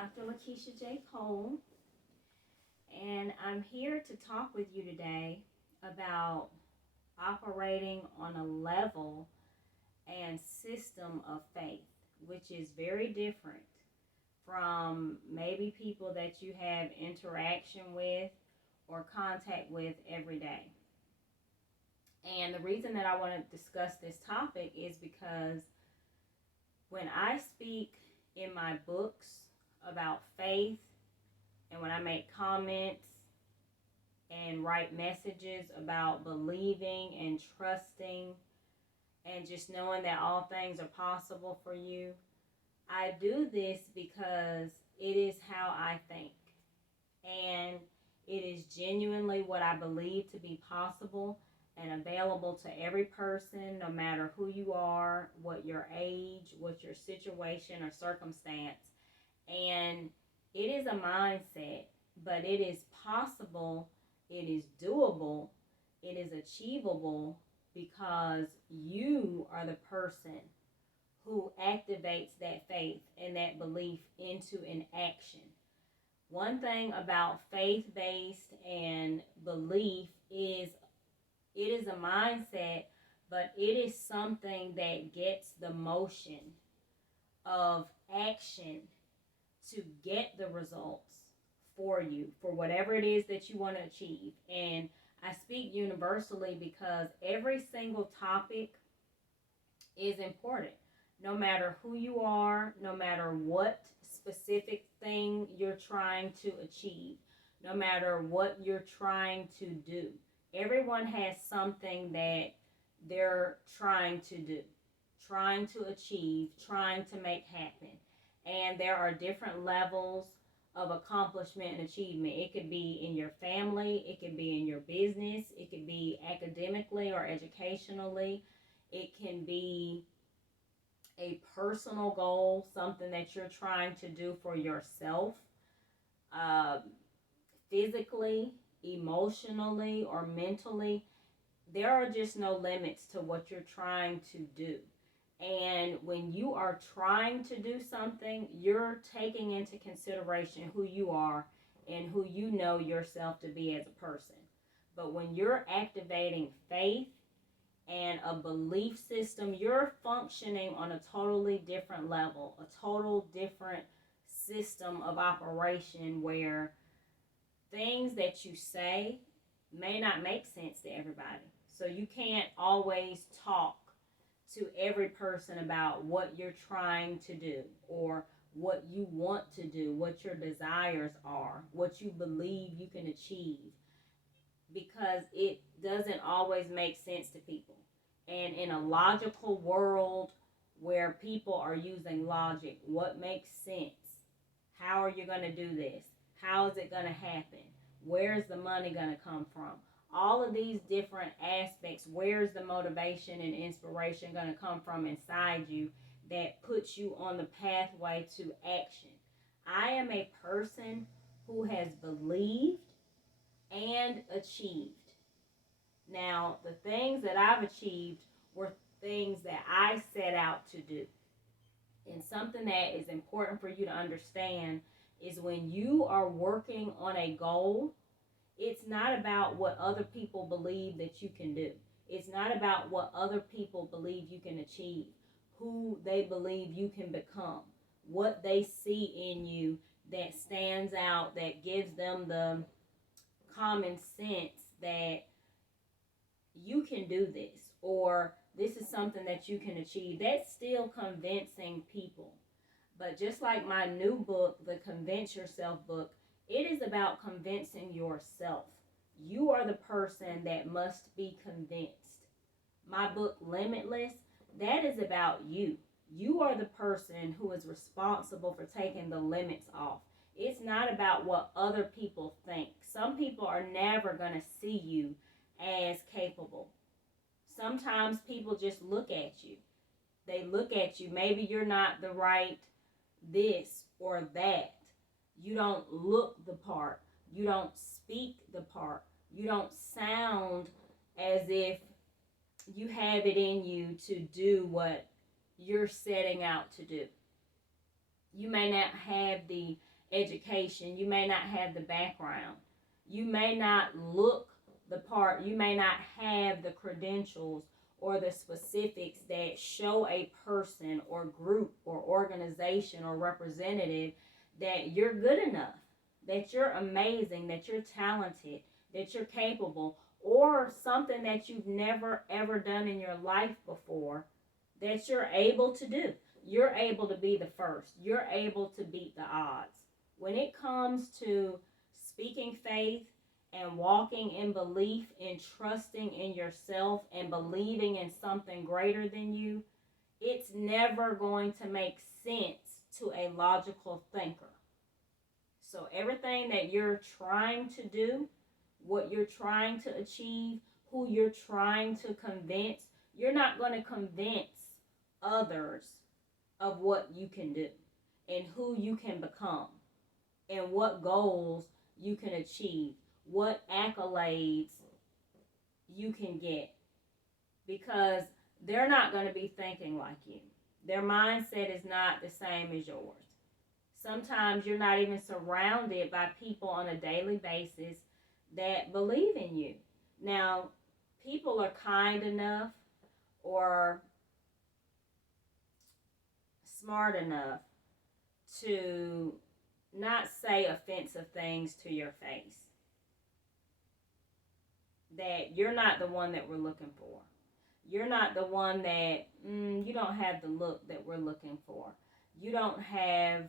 Dr. LaKeisha J. And I'm here to talk with you today about operating on a level and system of faith, which is very different from maybe people that you have interaction with or contact with every day. And the reason that I want to discuss this topic is because when I speak in my books about faith, and when I make comments and write messages about believing and trusting and just knowing that all things are possible for you, I do this because it is how I think. And it is genuinely what I believe to be possible and available to every person, no matter who you are, what your age, what your situation or circumstance. And it is a mindset, but it is possible, it is doable, it is achievable because you are the person who activates that faith and that belief into an action. One thing about faith-based and belief is it is a mindset, but it is something that gets the motion of action to get the results for you, for whatever it is that you want to achieve. And I speak universally because every single topic is important. No matter who you are, no matter what specific thing you're trying to achieve, no matter what you're trying to do, everyone has something that they're trying to do, trying to achieve, trying to make happen. And there are different levels of accomplishment and achievement. It could be in your family, it could be in your business, it could be academically or educationally, it can be a personal goal, something that you're trying to do for yourself, physically, emotionally, or mentally. There are just no limits to what you're trying to do. And when you are trying to do something, you're taking into consideration who you are and who you know yourself to be as a person. But when you're activating faith and a belief system, you're functioning on a totally different level, a total different system of operation where things that you say may not make sense to everybody. So you can't always talk to every person about what you're trying to do or what you want to do, what your desires are, what you believe you can achieve, because it doesn't always make sense to people. And in a logical world where people are using logic, what makes sense? How are you going to do this? How is it going to happen? Where's the money going to come from? All of these different aspects, where's the motivation and inspiration going to come from inside you that puts you on the pathway to action? I am a person who has believed and achieved. Now, the things that I've achieved were things that I set out to do. And something that is important for you to understand is when you are working on a goal, it's not about what other people believe that you can do. It's not about what other people believe you can achieve, who they believe you can become, what they see in you that stands out, that gives them the common sense that you can do this, or this is something that you can achieve. That's still convincing people. But just like my new book, the Convince Yourself book, it is about convincing yourself. You are the person that must be convinced. My book, Limitless, that is about you. You are the person who is responsible for taking the limits off. It's not about what other people think. Some people are never going to see you as capable. Sometimes people just look at you. They look at you. Maybe you're not the right this or that. You don't look the part. You don't speak the part. You don't sound as if you have it in you to do what you're setting out to do. You may not have the education. You may not have the background. You may not look the part. You may not have the credentials or the specifics that show a person or group or organization or representative that you're good enough, that you're amazing, that you're talented, that you're capable, or something that you've never ever done in your life before that you're able to do. You're able to be the first. You're able to beat the odds. When it comes to speaking faith and walking in belief and trusting in yourself and believing in something greater than you, it's never going to make sense to a logical thinker. So everything that you're trying to do, what you're trying to achieve, who you're trying to convince, you're not going to convince others of what you can do and who you can become and what goals you can achieve, what accolades you can get, because they're not going to be thinking like you. Their mindset is not the same as yours. Sometimes you're not even surrounded by people on a daily basis that believe in you. Now, people are kind enough or smart enough to not say offensive things to your face. That you're not the one that we're looking for. You're not the one that, you don't have the look that we're looking for. You don't have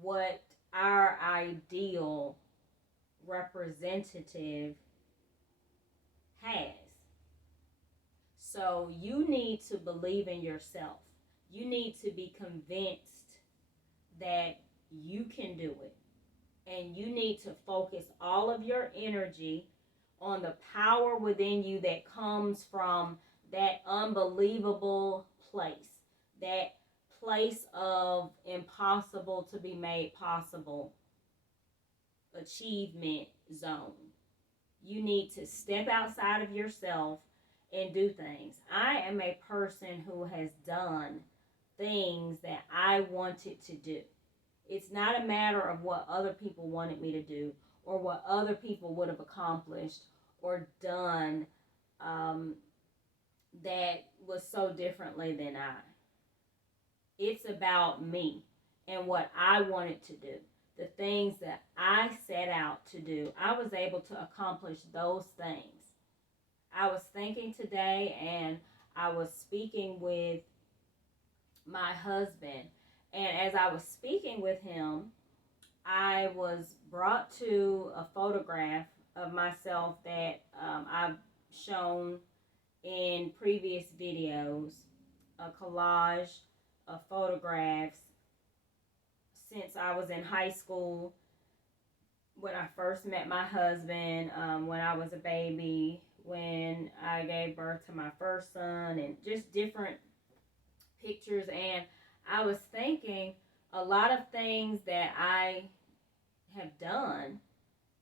what our ideal representative has. So you need to believe in yourself. You need to be convinced that you can do it. And you need to focus all of your energy on the power within you that comes from that unbelievable place, that place of impossible to be made possible achievement zone. You need to step outside of yourself and do things. I am a person who has done things that I wanted to do. It's not a matter of what other people wanted me to do or what other people would have accomplished or done that was so differently than I. It's about me and what I wanted to do. The things that I set out to do, I was able to accomplish those things. I was thinking today and I was speaking with my husband. And as I was speaking with him, I was brought to a photograph of myself that I've shown in previous videos, a collage of photographs since I was in high school, when I first met my husband, when I was a baby, when I gave birth to my first son, and just different pictures. And I was thinking a lot of things that I have done,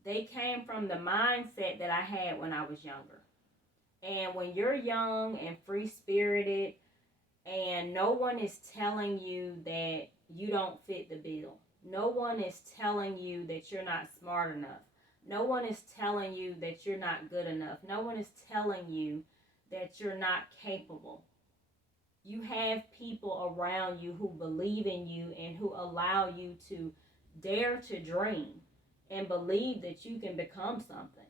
they came from the mindset that I had when I was younger. And when you're young and free-spirited and no one is telling you that you don't fit the bill, no one is telling you that you're not smart enough, no one is telling you that you're not good enough, no one is telling you that you're not capable. You have people around you who believe in you and who allow you to dare to dream and believe that you can become something.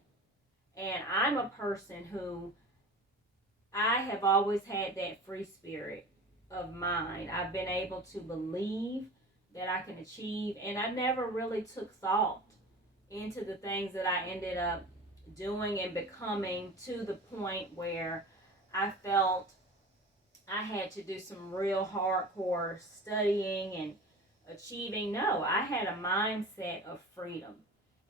And I'm a person who, I have always had that free spirit of mind. I've been able to believe that I can achieve, and I never really took thought into the things that I ended up doing and becoming, to the point where I felt I had to do some real hardcore studying and achieving. No, I had a mindset of freedom.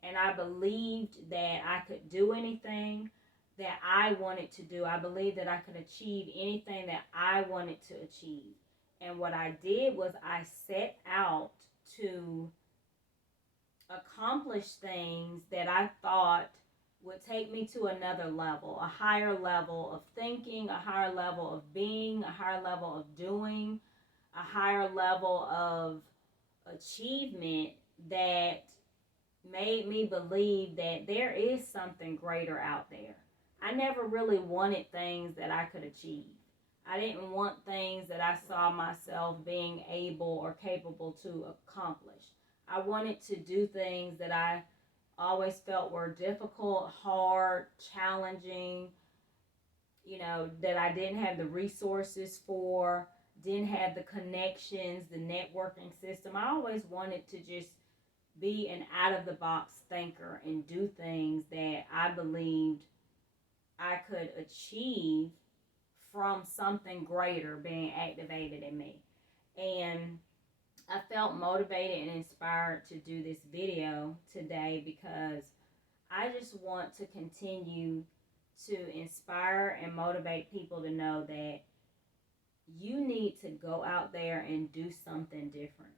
And I believed that I could do anything that I wanted to do. I believed that I could achieve anything that I wanted to achieve. And what I did was I set out to accomplish things that I thought would take me to another level, a higher level of thinking, a higher level of being, a higher level of doing, a higher level of achievement that made me believe that there is something greater out there. I never really wanted things that I could achieve. I didn't want things that I saw myself being able or capable to accomplish. I wanted to do things that I always felt were difficult, hard, challenging, that I didn't have the resources for, didn't have the connections, the networking system. I always wanted to just be an out of the box thinker and do things that I believed I could achieve from something greater being activated in me. And I felt motivated and inspired to do this video today because I just want to continue to inspire and motivate people to know that you need to go out there and do something different.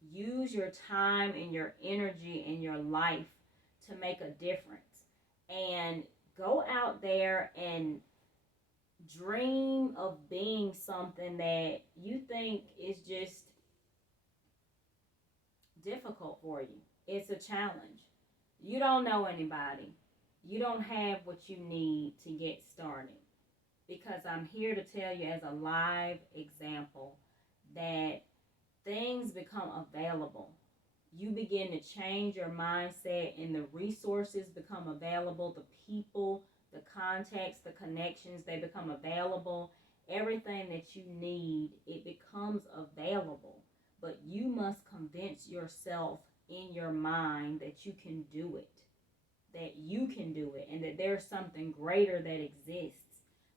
Use your time and your energy and your life to make a difference. And go out there and dream of being something that you think is just difficult for you. It's a challenge. You don't know anybody. You don't have what you need to get started. Because I'm here to tell you as a live example that things become available. You begin to change your mindset and the resources become available. The people, the contacts, the connections, they become available. Everything that you need, it becomes available. But you must convince yourself in your mind that you can do it. That you can do it. And that there's something greater that exists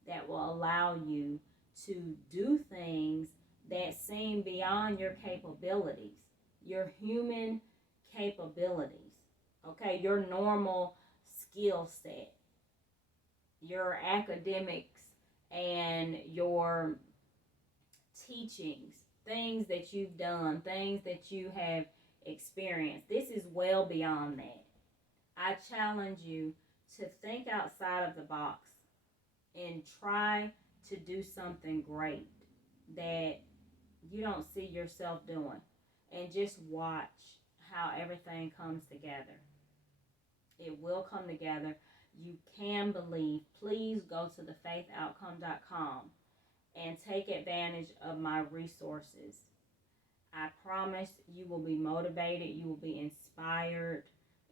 that will allow you to do things that seem beyond your capabilities, your human capabilities, okay, your normal skill set, your academics and your teachings, things that you've done, things that you have experienced. This is well beyond that. I challenge you to think outside of the box and try to do something great that you don't see yourself doing, and just watch how everything comes together. It will come together. You can believe. Please go to thefaithoutcome.com and take advantage of my resources. I promise you will be motivated, you will be inspired,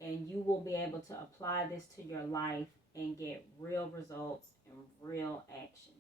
and you will be able to apply this to your life and get real results and real action.